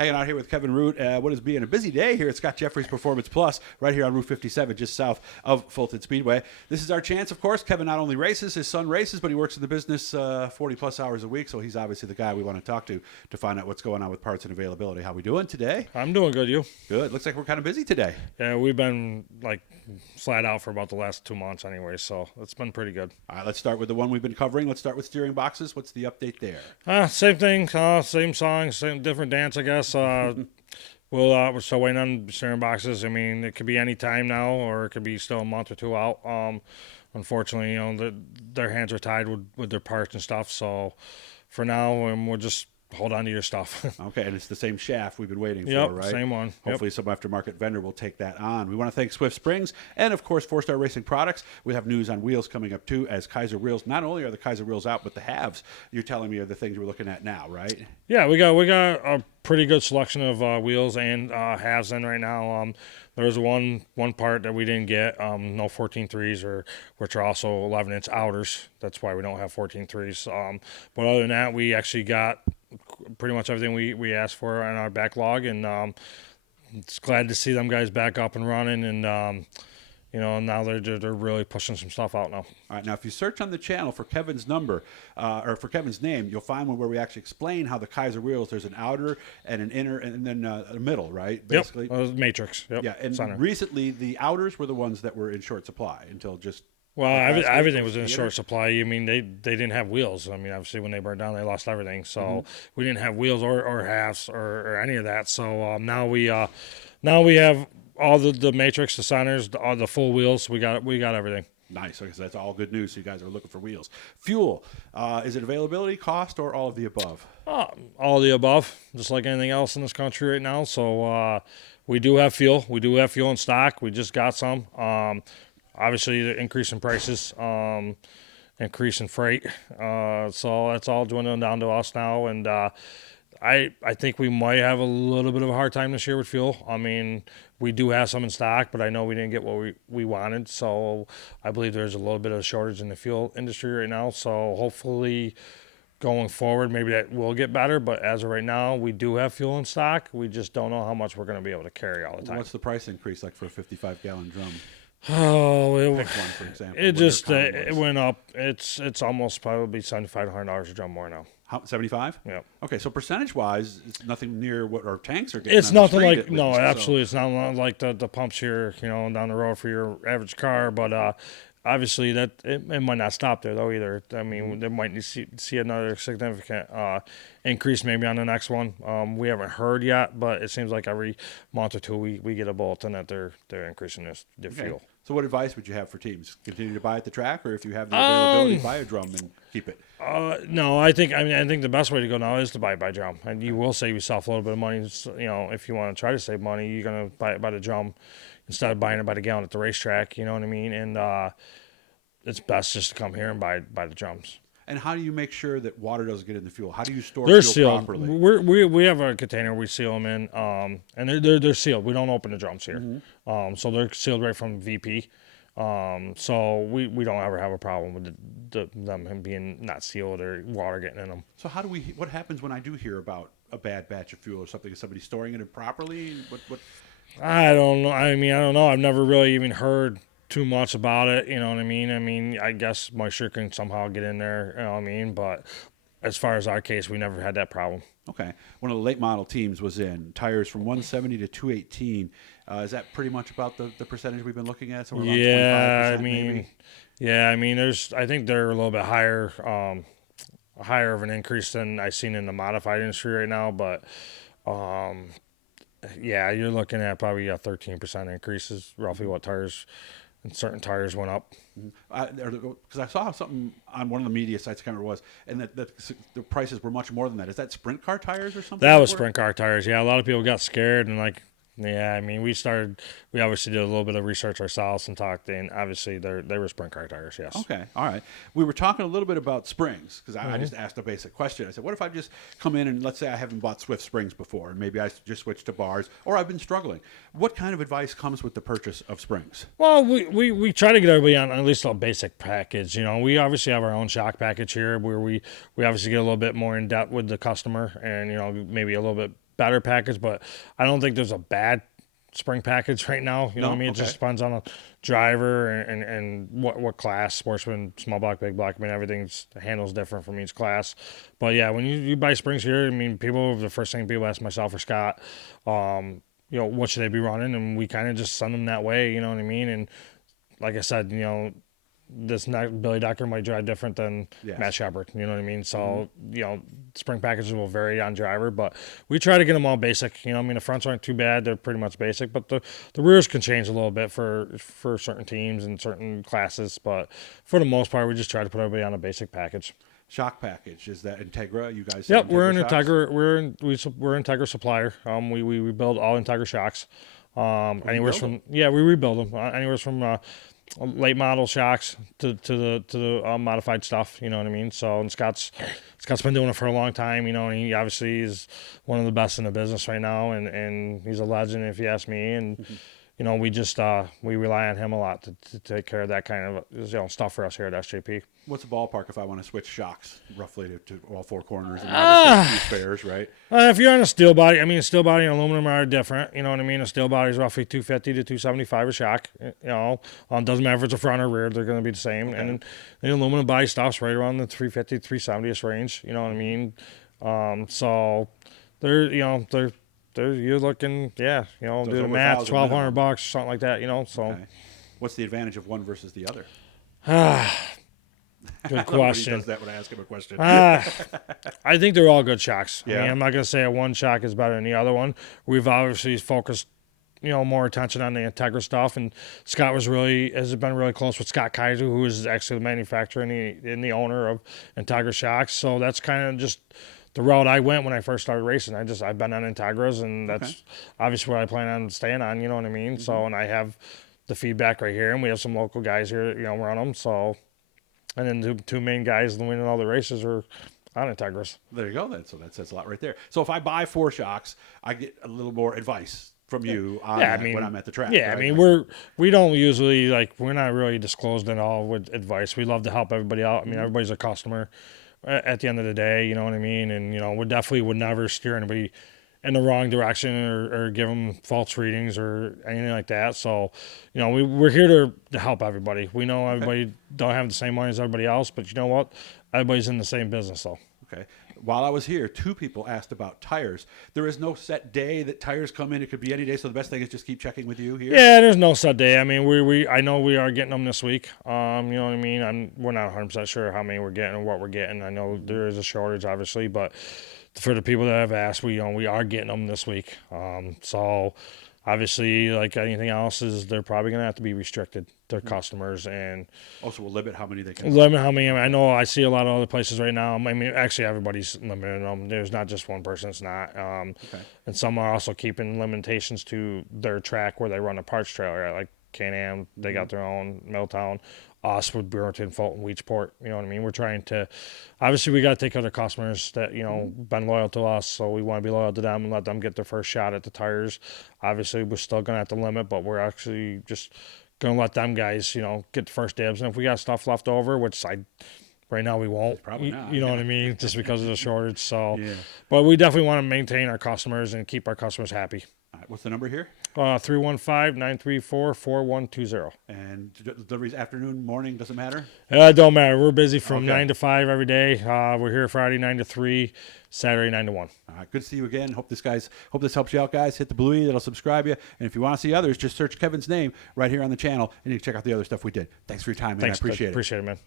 Hanging out here with Kevin Root. What is being a busy day here at Scott Jeffrey's Performance Plus, right here on Route 57, just south of Fulton Speedway. This is our chance, of course. Kevin not only races, his son races, but he works in the business 40-plus hours a week, so he's obviously the guy we want to talk to find out what's going on with parts and availability. How we doing today? I'm doing good, you? Good. Looks like we're kind of busy today. Yeah, we've been, flat out for about the last 2 months anyway, so it's been pretty good. All right, let's start with the one we've been covering. Let's start with steering boxes. What's the update there? Same thing, same song, same different dance, I guess. We're still waiting on steering boxes. I mean, it could be any time now, or it could be still a month or two out. Unfortunately, their hands are tied with their parts and stuff. So for now, we'll just hold on to your stuff. Okay, and it's the same shaft we've been waiting for, right? Same one. Hopefully some aftermarket vendor will take that on. We want to thank Swift Springs and, of course, 4-Star Racing Products. We have news on wheels coming up, too, as Kaiser wheels. Not only are the Kaiser wheels out, but the halves, you're telling me, are the things we're looking at now, right? Yeah, we got a pretty good selection of wheels and halves in right now. There's one part that we didn't get, no 14.3s, which are also 11-inch outers. That's why we don't have 14.3s. But other than that, we actually got pretty much everything we asked for in our backlog, and it's glad to see them guys back up and running, and now they're really pushing some stuff out now. All right, now if you search on the channel for Kevin's number, or for Kevin's name, you'll find one where we actually explain how the Kaiser wheels, there's an outer and an inner and then a middle, right? Basically. Yep, matrix. Yep. Yeah, and center. Recently the outers were the ones that were in short supply until just... Well, everything was in short supply. I mean, they didn't have wheels. I mean, obviously, when they burned down, they lost everything. So we didn't have wheels or halves or any of that. So now we have all the matrix, the centers, all the full wheels. We got everything. Nice. Okay, so that's all good news. So you guys are looking for wheels. Fuel. Is it availability, cost, or all of the above? All of the above, just like anything else in this country right now. So we do have fuel. We do have fuel in stock. We just got some. Obviously, the increase in prices, increase in freight. So that's all dwindling down to us now. And I think we might have a little bit of a hard time this year with fuel. I mean, we do have some in stock, but I know we didn't get what we wanted. So I believe there's a little bit of a shortage in the fuel industry right now. So hopefully going forward, maybe that will get better. But as of right now, we do have fuel in stock. We just don't know how much we're going to be able to carry all the time. What's the price increase like for a 55-gallon drum? Oh, Pick one, for example. It went up. It's almost probably $7,500 a drum more now. 75? Yeah. Okay, so percentage-wise, it's nothing near what our tanks are getting. It's nothing like absolutely. It's not like the pumps here, down the road for your average car. But obviously that it might not stop there though either. I mean, they might see another significant increase maybe on the next one. We haven't heard yet, but it seems like every month or two we get a bulletin that they're increasing their fuel. So what advice would you have for teams? Continue to buy at the track, or if you have the availability, buy a drum and keep it? No, I think the best way to go now is to buy it by drum, and you will save yourself a little bit of money. If you want to try to save money, you're gonna buy it by the drum instead of buying it by the gallon at the racetrack. You know what I mean? And it's best just to come here and buy the drums. And how do you make sure that water doesn't get in the fuel? How do you store they're fuel sealed. properly? We have a container we seal them in, and they're sealed. We don't open the drums here, so they're sealed right from VP. So we don't ever have a problem with them being not sealed or water getting in them. So what happens when I do hear about a bad batch of fuel or something? Is somebody storing it improperly? What? I don't know. I don't know. I've never really even heard too much about it. You know what I mean? I guess moisture can somehow get in there. You know what I mean? But as far as our case, we never had that problem. Okay. One of the late model teams was in tires from 170 to 218. Is that pretty much about the percentage we've been looking at? Somewhere around 25%, maybe? Yeah. I think they're a little bit higher of an increase than I've seen in the modified industry right now. But you're looking at probably a 13% increase is roughly what tires. And certain tires went up. Because I saw something on one of the media sites, I can't remember what it was, and that the prices were much more than that. Is that sprint car tires or something? That was sprint car tires. Yeah, a lot of people got scared and we obviously did a little bit of research ourselves and talked, and obviously they were sprint car tires, yes. Okay, all right. We were talking a little bit about springs, because I just asked a basic question. I said, what if I just come in and let's say I haven't bought Swift springs before, and maybe I just switched to bars, or I've been struggling. What kind of advice comes with the purchase of springs? Well, we try to get everybody on at least a basic package. We obviously have our own shock package here where we obviously get a little bit more in depth with the customer and, maybe a little bit better package, but I don't think there's a bad spring package right now. You know what I mean? It just depends on a driver and what class, sportsman, small block, big block. I mean, everything's handles different from each class. But yeah, when you buy springs here, I mean, the first thing people ask myself or Scott, what should they be running? And we kind of just send them that way. You know what I mean? And like I said, Billy Decker might drive different than Matt Shepard. You know what I mean? So, spring packages will vary on driver, but we try to get them all basic. The fronts aren't too bad. They're pretty much basic, but the rears can change a little bit for certain teams and certain classes. But for the most part, we just try to put everybody on a basic package. Shock package, is that Integra? You guys? Yep, we're an Integra. We're Integra supplier. We build all Integra shocks. We rebuild them. Anywhere from late model shocks to the modified stuff. You know what I mean? So, and Scott's been doing it for a long time. And he obviously is one of the best in the business right now, and he's a legend if you ask me. And we just we rely on him a lot to take care of that kind of stuff for us here at SJP. What's the ballpark if I want to switch shocks roughly to all four corners and obviously spares, right? If you're on a steel body, steel body and aluminum are different. You know what I mean? A steel body is roughly 250 to 275 a shock. Doesn't matter if it's a front or rear; they're going to be the same. Okay. And the aluminum body stops right around the 350, 370ish range. You know what I mean? So they're you're looking, do the math, $1,200, something like that. So. Okay. What's the advantage of one versus the other? Good question. He does that when I ask him a question. I think they're all good shocks. Yeah. I'm not going to say one shock is better than the other one. We've obviously focused, more attention on the Integra stuff, and Scott has been really close with Scott Kaiser, who is actually the manufacturer and the owner of Integra shocks. So that's kind of just the route I went when I first started racing. I've been on Integras, and that's obviously what I plan on staying on. You know what I mean? Mm-hmm. So, and I have the feedback right here, and we have some local guys here, run them. So. And then the two main guys winning all the races are on Integras. There you go. Then. So that says a lot right there. So if I buy 4 shocks, I get a little more advice from you on when I'm at the track. Yeah, right? we don't usually, we're not really disclosed at all with advice. We love to help everybody out. Everybody's a customer at the end of the day, you know what I mean? And, we definitely would never steer anybody in the wrong direction or give them false readings or anything like that. So, we're here to help everybody. We know everybody don't have the same money as everybody else, but you know what? Everybody's in the same business, though. Okay. While I was here, 2 people asked about tires. There is no set day that tires come in. It could be any day. So the best thing is just keep checking with you here. Yeah, there's no set day. I know we are getting them this week. You know what I mean? We're not 100% sure how many we're getting or what we're getting. I know there is a shortage, obviously, but for the people that have asked, we are getting them this week. So obviously, like anything else, they're probably going to have to be restricted to customers, and also we'll limit how many they can. Limit how many. I know I see a lot of other places right now. Actually, everybody's limiting them. There's not just one person. It's not. And some are also keeping limitations to their track where they run a parts trailer, like Can-Am. They got their own Milltown. Us with Brewerton, Fulton, Weechport. You know what I mean? We're trying to, obviously we got to take care of the customers that, been loyal to us. So we want to be loyal to them and let them get their first shot at the tires. Obviously we're still going to have to limit, but we're actually just going to let them guys, get the first dibs. And if we got stuff left over, which right now we won't, probably not. You know what I mean? Just because of the shortage. So, but we definitely want to maintain our customers and keep our customers happy. All right, what's the number here? 315-934-4120. And deliveries afternoon, morning, doesn't matter? It don't matter. We're busy from 9 to 5 every day. We're here Friday 9 to 3, Saturday 9 to 1. All right, good to see you again. Hope this helps you out, guys. Hit the bluey, that'll subscribe you. And if you want to see others, just search Kevin's name right here on the channel, and you can check out the other stuff we did. Thanks for your time, man. Thanks, I appreciate it. Appreciate it, man.